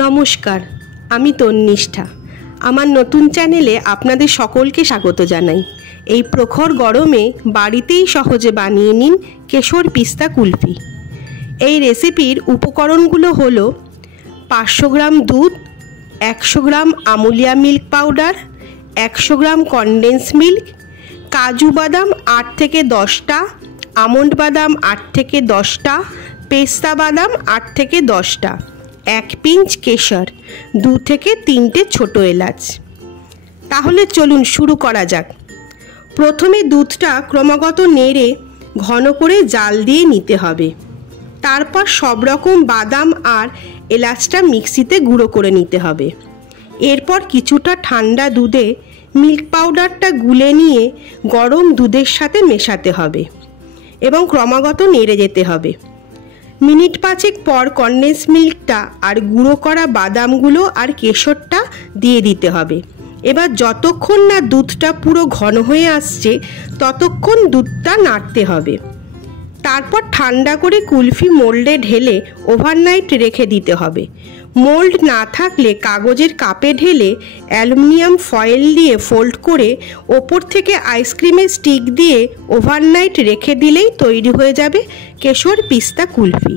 নমস্কার, আমি তন্নিষ্ঠা। আমার নতুন চ্যানেলে আপনাদের সকলকে স্বাগত জানাই। এই প্রখর গরমে বাড়িতেই সহজে বানিয়ে নিন কেশর পিস্তা কুলফি। এই রেসিপির উপকরণগুলো হলো 500 গ্রাম দুধ, 100 গ্রাম আমুলিয়া মিল্ক পাউডার, 100 গ্রাম কনডেন্স মিল্ক, কাজু বাদাম 8 থেকে 10টা, আমন্ড বাদাম 8 থেকে 10টা, পেস্তা বাদাম 8 থেকে 10টা, 1 পিঞ্চ কেশর, 2 থেকে 3টে ছোট এলাচ। তাহলে চলুন শুরু করা যাক। প্রথমে দুধটা ক্রমাগত নেড়ে ঘন করে জাল দিয়ে নিতে হবে। তারপর সব রকম বাদাম আর এলাচটা মিক্সিতে গুঁড়ো করে নিতে হবে। এরপর কিছুটা ঠান্ডা দুধে মিল্ক পাউডারটা গুলে নিয়ে গরম দুধের সাথে মেশাতে হবে এবং ক্রমাগত নেড়ে যেতে হবে। মিনিট 5 পর কনডেন্স মিল্কটা আর গুঁড়ো করা বাদামগুলো আর কেশরটা দিয়ে দিতে হবে। এবার যতক্ষণ না দুধটা পুরো ঘন হয়ে আসছে ততক্ষণ দুধটা নাড়তে হবে। তারপর ঠান্ডা করে কুলফি মোল্ডে ঢেলে ওভারনাইট রেখে দিতে হবে। মোল্ড না থাকলে কাগজের কাপে ঢেলে অ্যালুমিনিয়াম ফয়েল দিয়ে ফোল্ড করে ওপর থেকে আইসক্রিমের স্টিক দিয়ে ওভারনাইট রেখে দিলেই তৈরি হয়ে যাবে কেশর পিস্তা কুলফি।